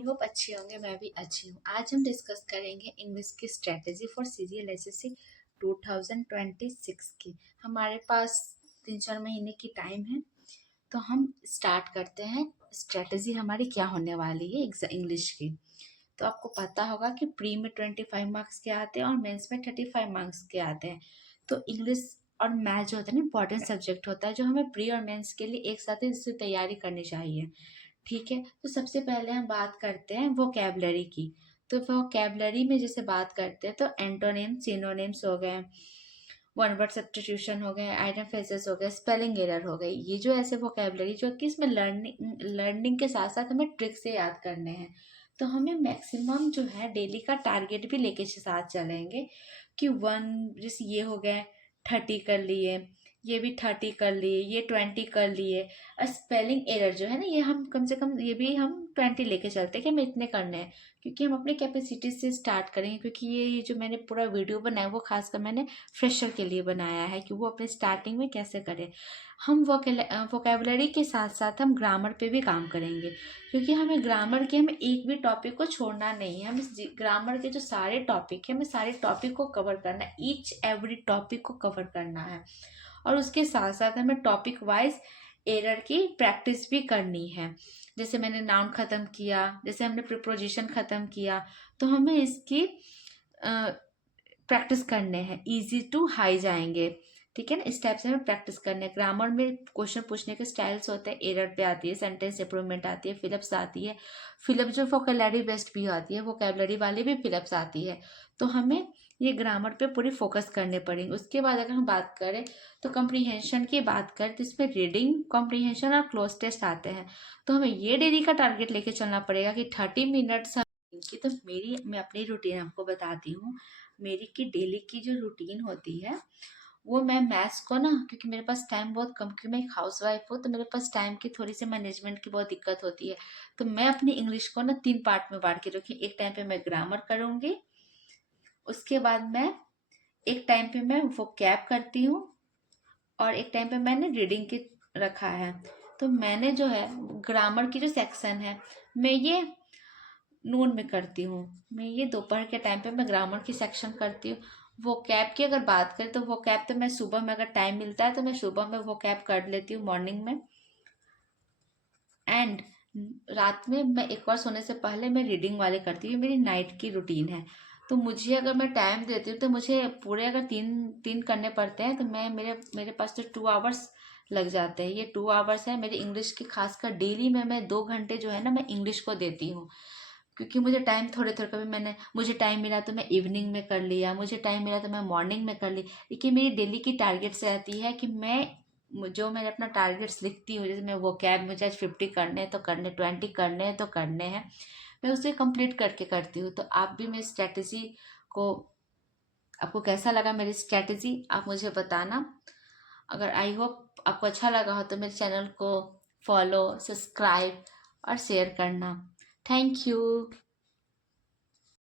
I hope अच्छे होंगे, मैं भी अच्छी हूँ। आज हम डिस्कस करेंगे इंग्लिश की स्ट्रेटेजी फॉर सीरियल एसएससी 2026 की। हमारे पास 3-4 महीने की टाइम है, तो हम स्टार्ट करते हैं। स्ट्रेटेजी हमारी क्या होने वाली है इंग्लिश की। तो आपको पता होगा कि प्री में 25 मार्क्स के आते हैं और मेंस में 35 मार्क्स के आते हैं। तो इंग्लिश और मैथ जो होता है ना, इंपॉर्टेंट सब्जेक्ट होता है, जो हमें प्री और मेंस के लिए एक साथ ही इससे तैयारी करनी चाहिए। ठीक है, तो सबसे पहले हम बात करते हैं वोकैबलरी की। तो वोकैबलरी में जैसे बात करते हैं तो एंटोनिम, सिनोनिम्स हो गए, वन वर्ड सब्स्टिट्यूशन हो गए, आइटम फ्रेजेस हो गए, स्पेलिंग एरर हो गई। ये जो ऐसे वोकैबलरी जो कि इसमें लर्निंग के साथ साथ हमें ट्रिक से याद करने हैं। तो हमें मैक्सिमम जो है डेली का टारगेट भी लेके साथ चलेंगे कि जैसे ये हो गए 30 कर लिए, ये भी 30 कर लिए, ये 20 कर लिए। और स्पेलिंग एरर जो है ना, ये हम कम से कम ये भी हम 20 लेके चलते हैं कि हमें इतने करने हैं, क्योंकि हम अपनी कैपेसिटी से स्टार्ट करेंगे। क्योंकि ये जो मैंने पूरा वीडियो बनाया वो खासकर मैंने फ्रेशर के लिए बनाया है कि वो अपने स्टार्टिंग में कैसे करें। हम वोकेबलरी के साथ साथ हम ग्रामर पे भी काम करेंगे, क्योंकि हमें ग्रामर के हमें एक भी टॉपिक को छोड़ना नहीं है। हम इस ग्रामर के जो सारे टॉपिक है, हमें सारे टॉपिक को कवर करना है, ईच एवरी टॉपिक को कवर करना है। और उसके साथ साथ हमें टॉपिक वाइज एरर की प्रैक्टिस भी करनी है। जैसे मैंने नाउन ख़त्म किया, जैसे हमने प्रीपोजिशन ख़त्म किया, तो हमें इसकी प्रैक्टिस करने हैं। इजी टू हाई जाएंगे, ठीक है ना। इस टाइप से हमें प्रैक्टिस करने हैं। ग्रामर में क्वेश्चन पूछने के स्टाइल्स होते हैं, एरर पे आती है, सेंटेंस इंप्रूवमेंट आती है, फिलअप्स आती है। फिलअप जो वोकैबुलरी बेस्ड भी आती है, वोकैबुलरी वाली भी फिलअप्स आती है। तो हमें ये ग्रामर पे पूरी फोकस करने पड़ेंगे। उसके बाद अगर हम बात करें तो कम्प्रीहेंशन की बात करें तो इसमें रीडिंग कम्प्रीहेंशन और क्लोज टेस्ट आते हैं। तो हमें ये डेली का टारगेट लेके चलना पड़ेगा कि 30 मिनट्स की। तो मैं अपनी रूटीन आपको बताती हूँ। मेरी की डेली की जो रूटीन होती है वो, मैं मैथ्स को ना, क्योंकि मेरे पास टाइम बहुत कम, क्योंकि मैं एक हाउस वाइफ हूँ, तो मेरे पास टाइम की थोड़ी सी मैनेजमेंट की बहुत दिक्कत होती है। तो मैं अपनी इंग्लिश को ना 3 पार्ट में बांट के रखी। एक टाइम पे मैं ग्रामर करूँगी, उसके बाद मैं एक टाइम पे मैं वो कैप करती हूँ, और एक टाइम पे मैंने रीडिंग की रखा है। तो मैंने जो है ग्रामर की जो सेक्शन है, मैं ये नून में करती हूँ। मैं ये दोपहर के टाइम पे मैं ग्रामर की सेक्शन करती हूँ। वो कैब की अगर बात करें तो वो कैब तो मैं सुबह में, अगर टाइम मिलता है तो मैं सुबह में वो कैब कर लेती हूँ मॉर्निंग में। एंड रात में मैं एक बार सोने से पहले मैं रीडिंग वाले करती हूँ, मेरी नाइट की रूटीन है। तो मुझे अगर मैं टाइम देती हूँ तो मुझे पूरे अगर तीन तीन करने पड़ते हैं, तो मैं मेरे मेरे पास तो 2 आवर्स लग जाते हैं। ये 2 आवर्स है मेरी इंग्लिश की, खासकर डेली में मैं 2 घंटे जो है ना मैं इंग्लिश को देती हूँ। क्योंकि मुझे टाइम थोड़े थोड़े, कभी मुझे टाइम मिला तो मैं इवनिंग में कर लिया, मुझे टाइम मिला तो मैं मॉर्निंग में कर ली। लेकिन मेरी डेली की टारगेट्स रहती है कि जो मैंने अपना टारगेट्स लिखती हूँ, जैसे मैं वो कैब मुझे आज 50 करने हैं तो करने, 20 करने हैं तो करने हैं, मैं उसे कंप्लीट करके करती हूँ। तो आप भी मेरी स्ट्रैटेजी को, आपको कैसा लगा मेरी स्ट्रैटेजी, आप मुझे बताना। अगर आई होप आपको अच्छा लगा हो तो मेरे चैनल को फॉलो, सब्सक्राइब और शेयर करना। Thank you.